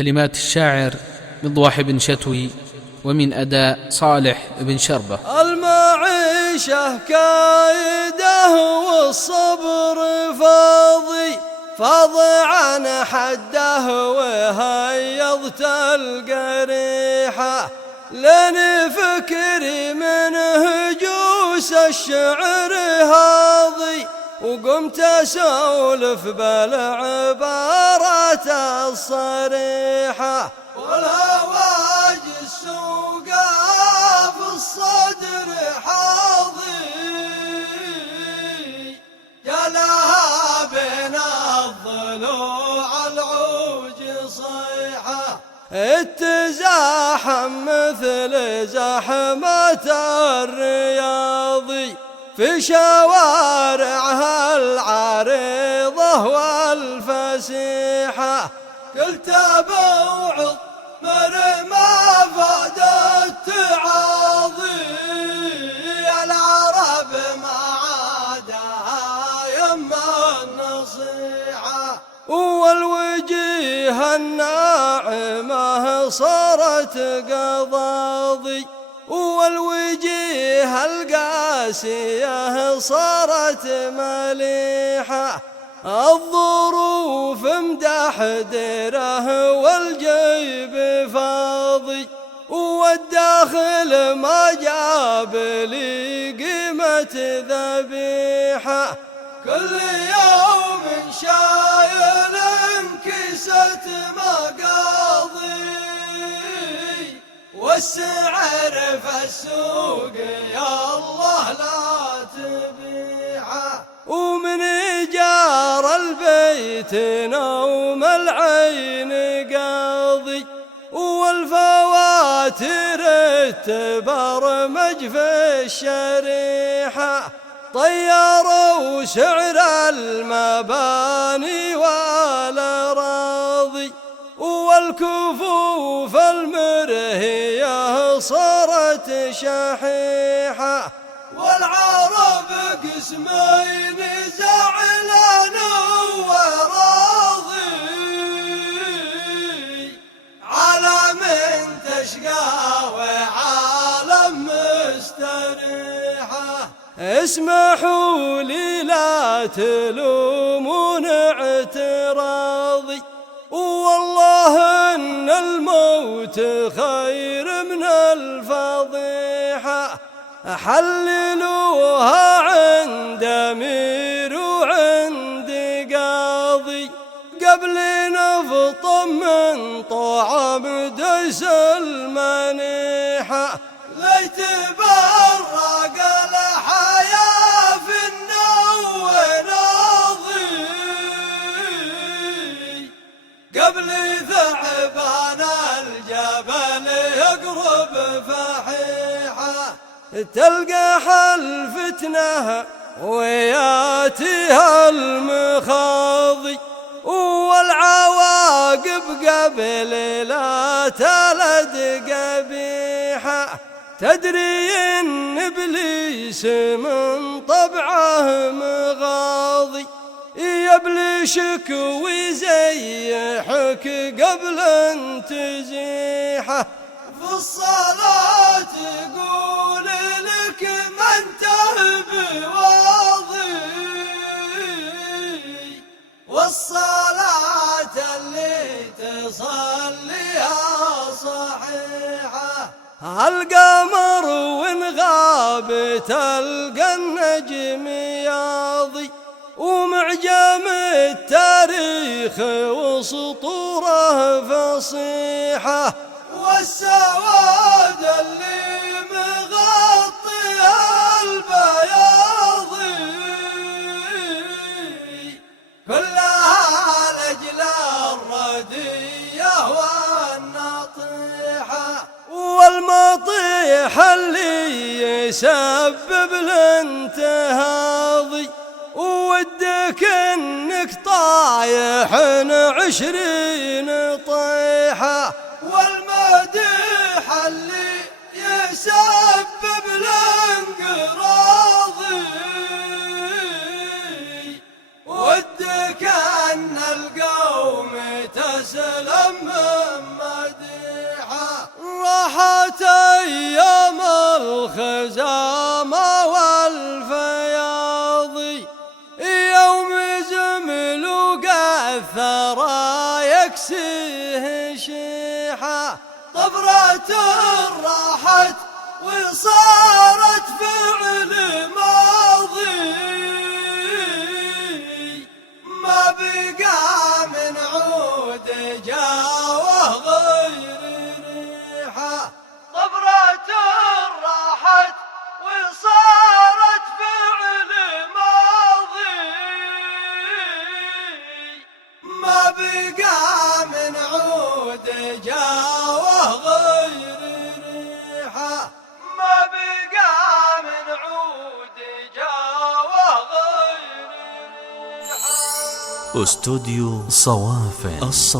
كلمات الشاعر مضواح بن شتوي، ومن أداء صالح بن شربة. المعيشة كايده والصبر فاض عن حده وهيضت القريحة، لن فكري من هجوس الشعر هاضي، وقمت أسولف بالعبارات الصريحة، والهواجس وقاف الصدر حاضي، جلاها بين الضلوع العوج صيحة، التزاحم مثل زحمة الرياضي في شوارعها العريضة والفسيحة، قلت بوعظ ما فاد التعاضي، العرب ما عادها يما النصيحة، والوجيه الناعمة صارت قضاضي، والوجيه القاسية صارت مليحة، الظروف مدحدره والجيب فاضي، والداخل ما جاب لي قيمة ذبيحة، كل يوم شايل كيسة مقاضي، والسعر في السوق يا الله لا تبيعه، ومن إيجار البيت نوم العين قاضي، والفواتير تبرمج في الشريحة، طيروا سعر المباني والأراضي، والكفوف المرهية صارت شحيحة، والعرب قسمين زعلان وراضي، عالم تشقى وعالم مستريحة، اسمحوا لي لا تلومون اعتراضي، والله ان الموت خير من الفضيحة، حللوها عند امير وعند قاضي، قبل نفطم من طعم دس المنيحة، ليت برق الحياة في النو ناضي، قبل ثعبان الجبل يقرب فحيحة، تلقى الفتنة وياتيها المخاضي، والعواقب قبل لا تلد قبيحة، تدري ان ابليس من طبعه مغاضي، يبلشك ويزيحك قبل ان تزيحه، في الصلاة تقول لك من تهب واضي، والصلاة اللي تصليها صحيحة، القمر وإن غاب تلقى النجم ياضي، ومعجم التاريخ وسطوره فصيحة، والسواد اللي مغطيها البياضي، كلها لأجل الردية والنطيحة، والمطيح اللي يسبب الانتهاضي، ودك انك طايح 20 طيحة، والمديح اللي يسبب الانقراضي، ودك ان القوم تسلم الخزامة والفياض يوم زمل قثرة يكسيه شيحة طبرة راحت وصارت فعل ماضي ما بقى من عود جاوه غير ريحة طبرة راحت وصارت فعل ماضي ما بقى من عود جاوه غير ريحة ما بقى من عود جاوه غير ريحة. استوديو صوافن.